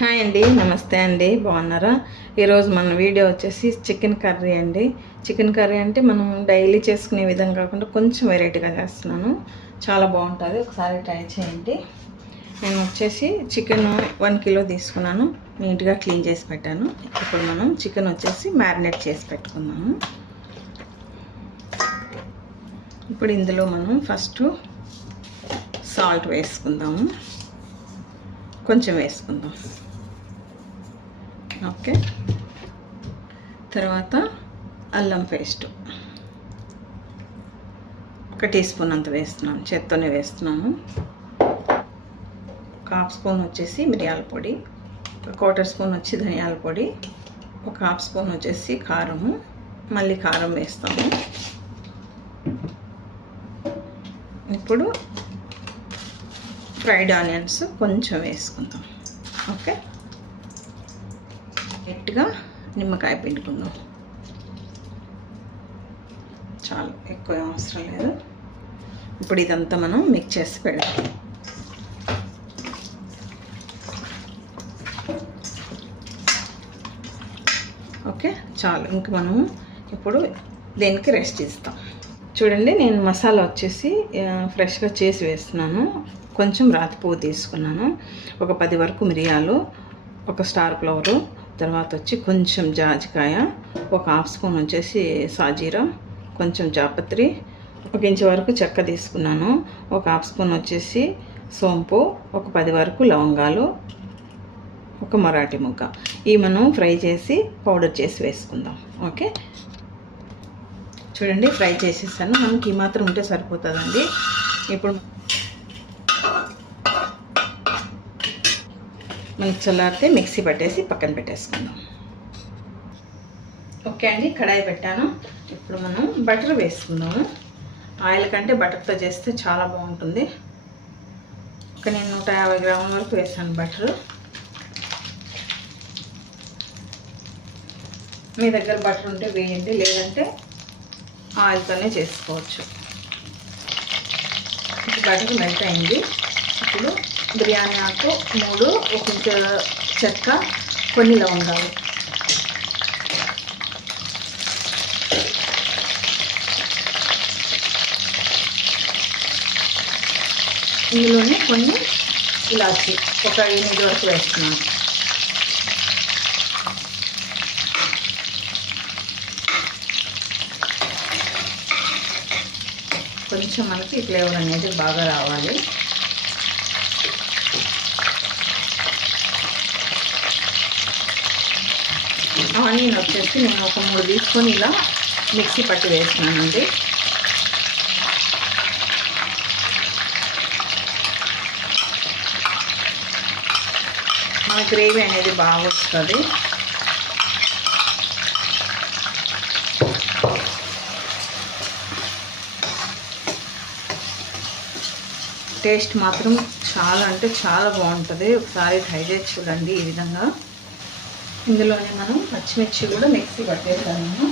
Hi అండి నమస్తే అండి బాగున్నారా? ఈరోజు మన వీడియో వచ్చేసి చికెన్ కర్రీ అండి. చికెన్ కర్రీ అంటే మనం డైలీ చేసుకునే విధంగా కాకుండా కొంచెం వెరైటీగా చేస్తున్నాను. చాలా బాగుంటుంది ఒకసారి ట్రై చేయండి. నేను వచ్చేసి చికెన్ వన్ కిలో తీసుకున్నాను నీట్గా క్లీన్ చేసి పెట్టాను. ఇప్పుడు మనం చికెన్ వచ్చేసి మ్యారినేట్ చేసి పెట్టుకున్నాము ఇప్పుడు ఇందులో మనం ఫస్ట్ సాల్ట్ వేసుకుందాము. కొంచెం వేసుకుందాం. ఓకే. తర్వాత అల్లం పేస్ట్. ఒక టీ స్పూన్ అంత వేస్తున్నాను చేత్తోనే వేస్తున్నాను. ఒక హాఫ్ స్పూన్ వచ్చేసి మిరియాల పొడి ఒక క్వార్టర్ స్పూన్ వచ్చి ధనియాల పొడి ఒక హాఫ్ స్పూన్ వచ్చేసి కారము మళ్ళీ కారం వేస్తాము ఇప్పుడు ఫ్రైడ్ ఆనియన్స్ కొంచెం వేసుకుందాం. ఓకే? గట్టిగా నిమ్మకాయ పిండుకుందాం. చాలు ఎక్కువ అవసరం లేదు. ఇప్పుడు ఇదంతా మనం మిక్స్ చేసి పెడదాం. ఓకే చాలు. ఇంక మనం ఇప్పుడు దీనికి రెస్ట్ ఇస్తాం? చూడండి నేను మసాలా వచ్చేసి ఫ్రెష్గా చేసి వేస్తున్నాను. కొంచెం రాతి పువ్వు తీసుకున్నాను. ఒక పది వరకు మిరియాలు ఒక స్టార్ ఫ్లవరు తర్వాత వచ్చి కొంచెం జాజికాయ ఒక హాఫ్ స్పూన్ వచ్చేసి సాజీరా కొంచెం జాపత్రి ఒక ఇంచు వరకు చెక్క తీసుకున్నాను ఒక హాఫ్ స్పూన్ వచ్చేసి సోంపు ఒక పది వరకు లవంగాలు ఒక మరాఠీ ముగ్గ ఈ మనం ఫ్రై చేసి పౌడర్ చేసి వేసుకుందాం. ఓకే? చూడండి ఫ్రై చేసేసాను. మనకి ఈ మాత్రం ఉంటే సరిపోతుందండి. ఇప్పుడు మనకి చల్లారితే మిక్సీ పట్టేసి పక్కన పెట్టేసుకుందాం. ఓకే అండి కడాయి పెట్టాను. ఇప్పుడు మనం బటర్ వేసుకుందాము. ఆయిల్ కంటే బటర్తో చేస్తే చాలా బాగుంటుంది. ఒక నేను నూట యాభై గ్రాముల వరకు వేసాను బటర్. మీ దగ్గర బటర్ ఉంటే వేయండి లేదంటే ఆయిల్తోనే చేసుకోవచ్చు. బటర్ మెల్ట్ అయింది. ఇప్పుడు బిర్యానీ ఆకు మూడు ఒక చెక్క కొన్ని లవంగాలు. ఇందులోనే కొన్ని ఇలాచి ఒక ఎనిమిది వరకు వేస్తున్నాను. కొంచెం మనకి ఫ్లేవర్ అనేది బాగా రావాలి. ఆనియన్ వచ్చేసి నేను ఒక మూడు తీసుకొని ఇలా మిక్సీ పట్టి వేసినానండి మన గ్రేవీ అనేది బాగా వస్తుంది. టేస్ట్ మాత్రం చాలా అంటే చాలా బాగుంటుంది. ఒకసారి ట్రై చేసి చూడండి ఈ విధంగా. ఇందులోనే మనం పచ్చిమిర్చి కూడా మిక్సీ పట్టేస్తాను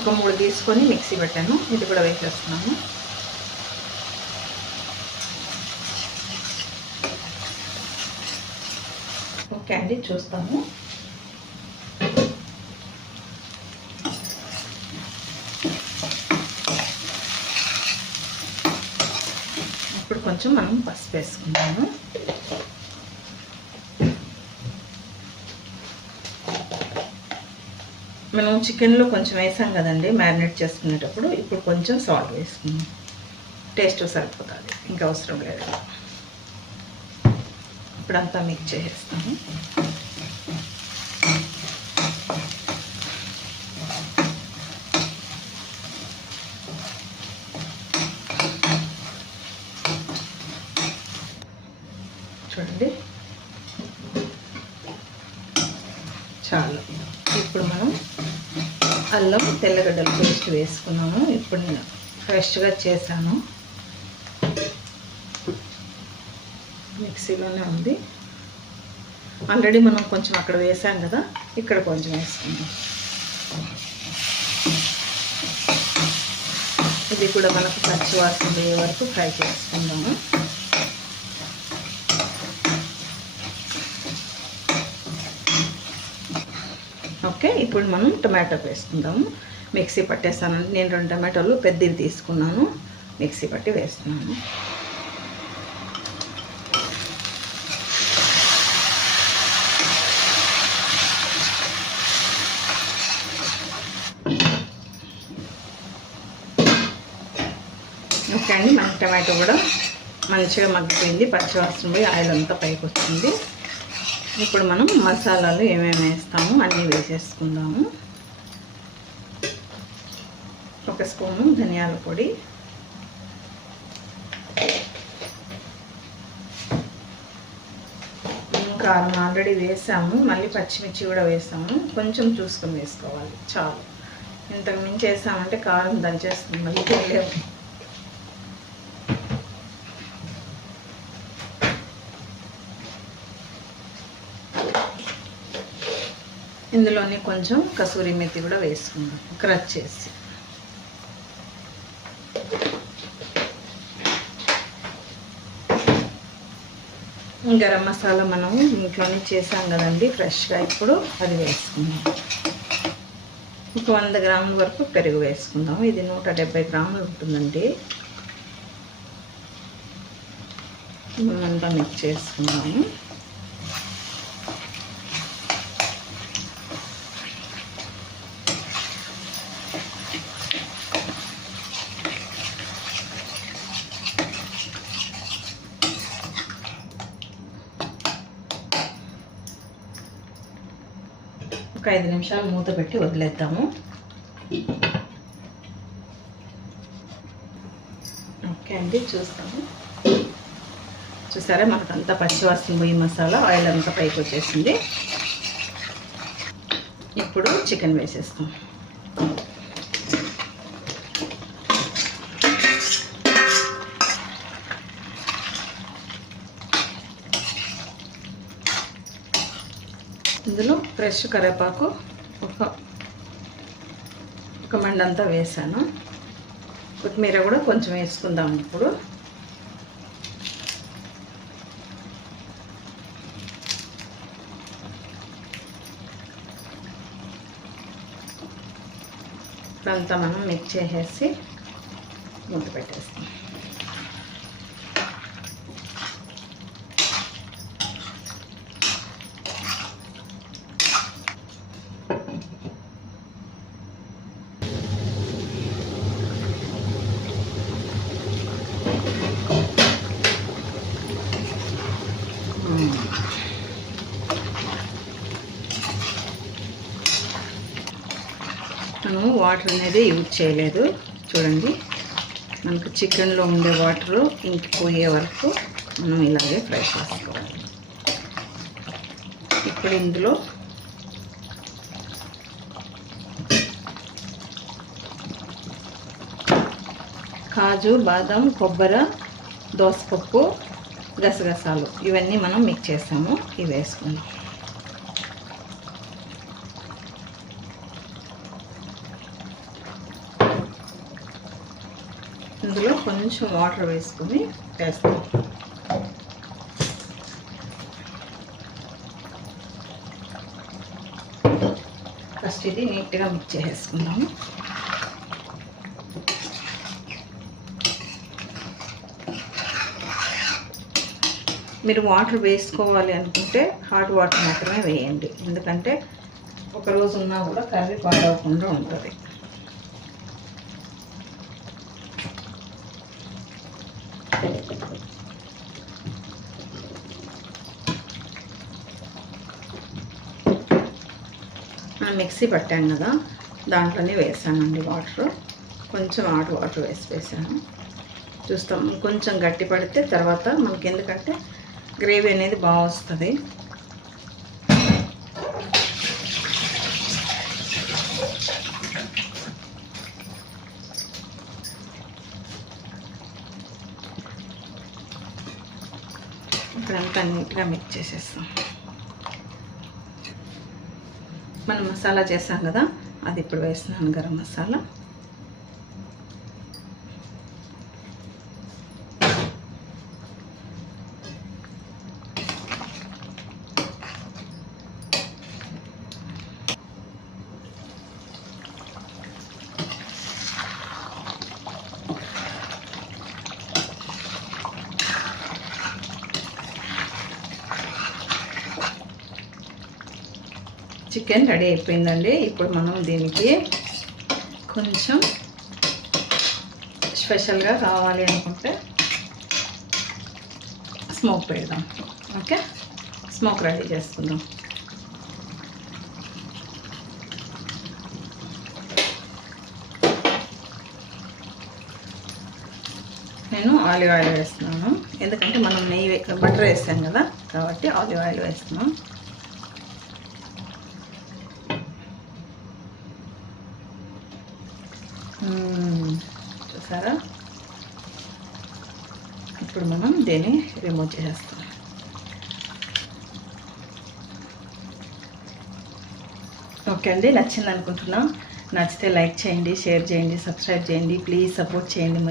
ఒక మూడు తీసుకొని మిక్సీ పెట్టాను. ఇది కూడా వేసేస్తున్నాను ఓకే అండి చూస్తాము. ఇప్పుడు కొంచెం మనం పసుపు వేసుకుందాము. మనం చికెన్లో కొంచెం వేసాం కదండి మ్యారినేట్ చేసుకునేటప్పుడు ఇప్పుడు కొంచెం సాల్ట్ వేసుకుందాం. టేస్ట్ సరిపోతుంది ఇంకా అవసరం లేదు. ఇప్పుడంతా మిక్స్ చేసేస్తాము చూడండి. చాలు. ఇప్పుడు మనం అల్లం తెల్లగడ్డల పేస్ట్ వేసుకున్నాము. ఇప్పుడు నేను ఫ్రెష్గా చేశాను. మిక్సీలోనే ఉంది. ఆల్రెడీ మనం కొంచెం అక్కడ వేసాం కదా ఇక్కడ కొంచెం వేసుకుందాం. ఇది కూడా మనకు పచ్చి వాసన వరకు ఫ్రై చేసుకుందాము. ఓకే ఇప్పుడు మనం టమాటో వేసుకుందాము మిక్సీ పట్టేస్తాను నేను రెండు టమాటోలు పెద్దవి తీసుకున్నాను. మిక్సీ పట్టి వేస్తున్నాను. ఓకే అండి మన టమాటో కూడా మంచిగా మగ్గిపోయింది. పచ్చివాసన పోయి ఆయిల్ అంతా పైకి వస్తుంది ఇప్పుడు మనం మసాలాలు ఏమేమి వేస్తాము అన్నీ వేసేసుకుందాము. ఒక స్పూను ధనియాల పొడి. కారం ఆల్రెడీ వేసాము. మళ్ళీ పచ్చిమిర్చి కూడా వేసాము. కొంచెం చూసుకొని వేసుకోవాలి. చాలు. ఇంతకు మించి వేసామంటే కారం దంచేస్తుంది. మళ్ళీ తెలియదు ఇందులోనే కొంచెం కసూరి మెత్తి కూడా వేసుకుందాం. క్రచ్ చేసి. గరం మసాలా మనం ఇంట్లోనే చేసాం కదండి ఫ్రెష్గా ఇప్పుడు అది వేసుకుందాం. ఒక వంద గ్రాముల వరకు పెరుగు వేసుకుందాం. ఇది నూట డెబ్బై గ్రాములు ఉంటుందండి. అంతా మిక్స్ చేసుకుందాము. ఒక ఐదు నిమిషాలు మూత పెట్టి వదిలేద్దాము. ఓకే అండి చూస్తాము. చూసారా మనకంతా పచ్చివాసన పోయి మసాలా ఆయిల్ అంతా పైకి వచ్చేసింది. ఇప్పుడు చికెన్ వేసేస్తాం ఇందులో ఫ్రెష్ కరివేపాకు ఒక ఒక మండంతా వేసాను. కొత్తిమీర కూడా కొంచెం వేసుకుందాం ఇప్పుడు. ఇప్పుడంతా మనం మిక్స్ చేసేసి మూత పెట్టేస్తాం. మనం వాటర్ అనేది యూజ్ చేయలేదు. చూడండి. మనకు చికెన్లో ఉండే వాటరు ఇంకిపోయే వరకు మనం ఇలాగే ఫ్రై చేసుకోవాలి. ఇప్పుడు ఇందులో కాజు బాదం కొబ్బరి దోసపప్పు గసగసాలు. ఇవన్నీ మనం మిక్స్ చేసాము ఇవి వేసుకుందాం ఇందులో కొంచెం వాటర్ వేసుకుని వేస్తాం. ఫస్ట్ ఇది నీట్గా మిక్స్ చేసేసుకుందాము మీరు వాటర్ వేసుకోవాలి అనుకుంటే హాట్ వాటర్ మాత్రమే వేయండి. ఎందుకంటే ఒక రోజు ఉన్నా కూడా కర్రీ పాడవకుండా ఉంటుంది. మనం మిక్సీ పట్టాం కదా దాంట్లోనే వేసానండి వాటర్. కొంచెం హాట్ వాటర్ వేసి వేసాను. చూస్తాం కొంచెం గట్టి పడితే తర్వాత మనకి ఎందుకంటే గ్రేవీ అనేది బాగా వస్తుంది. ఇప్పుడంతా నీట్గా మిక్స్ చేసేస్తాం. మనం మసాలా చేసాం కదా అది ఇప్పుడు వేస్తున్నాను గరం మసాలా. చికెన్ రెడీ అయిపోయిందండి. ఇప్పుడు మనం దీనికి కొంచెం స్పెషల్గా కావాలి అనుకుంటే స్మోక్ పెడదాం. ఓకే? స్మోక్ రెడీ చేసుకుందాం. నేను ఆలివ్ ఆయిల్ వేస్తున్నాను. ఎందుకంటే మనం నెయ్యి బటర్ వేసాం కదా కాబట్టి ఆలివ్ ఆయిల్ వేస్తున్నాం. చూసారా ఇప్పుడు మనం దీన్ని రిమూవ్ చేసేస్తాం. ఓకే అండి నచ్చింది అనుకుంటున్నాం నచ్చితే లైక్ చేయండి షేర్ చేయండి సబ్స్క్రైబ్ చేయండి ప్లీజ్ సపోర్ట్ చేయండి.